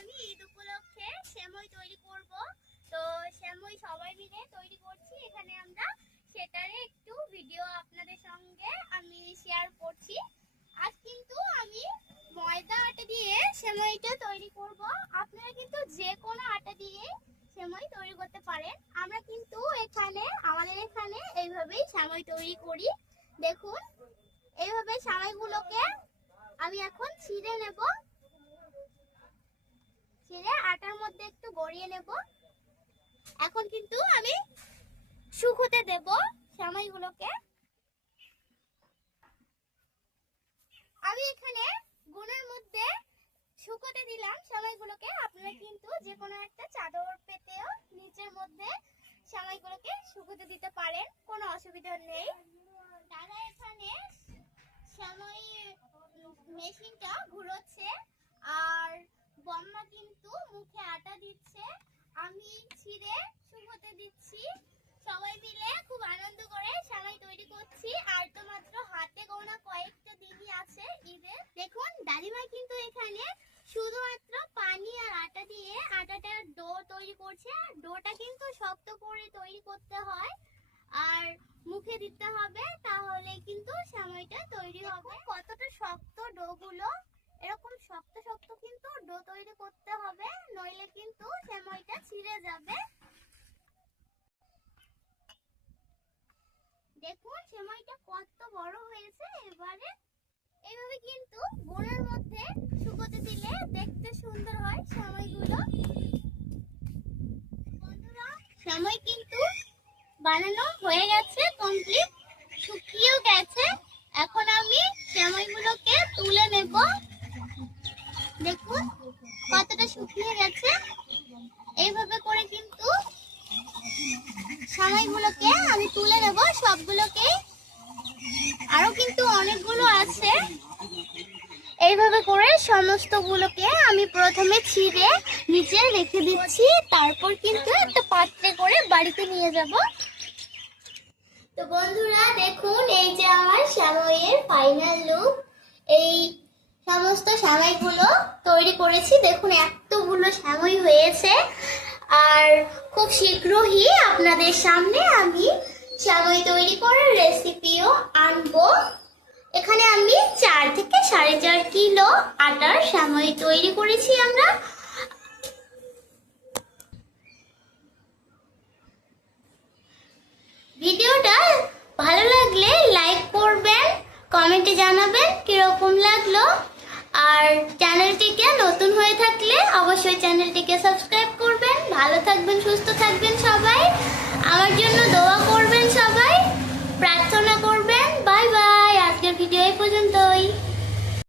আমি ঈদ উপলক্ষে সেমই তৈরি করব। তো সেমই সবাই মিলে তৈরি করছি। এখানে আমরা সেটারে একটু ভিডিও আপনাদের সঙ্গে আমি শেয়ার করছি। আজ কিন্তু আমি ময়দা আটা দিয়ে সেমাইটা তৈরি করব। আপনারা কিন্তু যে কোনো আটা দিয়ে সেমাই তৈরি করতে পারেন। আমরা কিন্তু এখানে, আমাদের এখানে এইভাবেই সেমাই তৈরি করি। দেখুন, এইভাবে সেমাইগুলোকে আমি এখন ছিঁড়ে নেব। ছিঁড়ে আটার মধ্যে একটু গড়িয়ে নেব। এখন কিন্তু আমি শুকোতে দেব সেমাইগুলোকে আমি এখানে গুনের মধ্যে শুকোতে দিলাম সেমাইগুলোকে আপনারা কিন্তু যে কোনো একটা চাদর পেতেও নিচের মধ্যে সেমাইগুলোকে শুকোতে দিতে পারেন, কোনো অসুবিধা নেই তারা এখানে সেমাই মেশিনটা ঘুরোচ্ছে আর বম্মা কিন্তু মুখে আটা দিচ্ছে আমি ছিঁড়ে শুকোতে দিচ্ছি। সবাই মিলে খুব আনন্দ করে সেমাই তৈরি করছি। আর তো মাত্র হাতে গোনা কয়েকটা দিনই আছে ঈদে। দেখুন দাদিমা কিন্তু এখানে শুধুমাত্র পানি আর আটা দিয়ে আটাটার ডো তৈরি করছে। আর ডোটা কিন্তু শক্ত করে তৈরি করতে হয়। আর মুখে দিতে হবে তাহলে কিন্তু সময়টা তৈরি হবে। কতটা শক্ত ডো গুলো এরকম শক্ত শক্ত কিন্তু ডো তৈরি করতে হবে, নইলে কিন্তু সেমাইটা ছিঁড়ে যাবে। দেখুন, সেমাইটা কত বড় হয়েছে। এবারে এইভাবে কিন্তু গুড়ের মধ্যে শুকোতে দিলে দেখতে সুন্দর হয় সেমাইগুলো। বন্ধুরা, সেমাই কিন্তু বানানো হয়ে গেছে কমপ্লিট শুকিয়েও গেছে এখন আমি সেমাইগুলোকে তুলে নেব দেখুন কতটা শুকিয়ে গেছে। এইভাবে করে কিন্তু সেমাইগুলোকে আমি তুলে নেব, সবগুলোকে। আরও কিন্তু অনেকগুলো আছে। এইভাবে করে সমস্তগুলোকে আমি প্রথমে ছিঁড়ে নিচে রেখে দিচ্ছি, তারপর কিন্তু একটা পাত্রে করে বাড়িতে নিয়ে যাব। তো বন্ধুরা, দেখুন, এই যে আমার সাময়ের ফাইনাল লুক এই সমস্ত সামাইগুলো তৈরি করেছি। দেখুন, এতগুলো সাময় হয়েছে। আর খুব শীঘ্রই আপনাদের সামনে আমি সাময় তৈরি করার রেসিপিও আনব। এখানে আমি চার থেকে সাড়ে চার কিলো আটার সাময় তৈরি করেছি আমরা। ভিডিওটা ভালো লাগলে লাইক করবেন কমেন্টে জানাবেন কীরকম লাগল। আর চ্যানেলটিকে নতুন হয়ে থাকলে অবশ্যই চ্যানেলটিকে সাবস্ক্রাইব করবেন। ভালো থাকবেন, সুস্থ থাকবেন সবাই। আমার জন্য দোয়া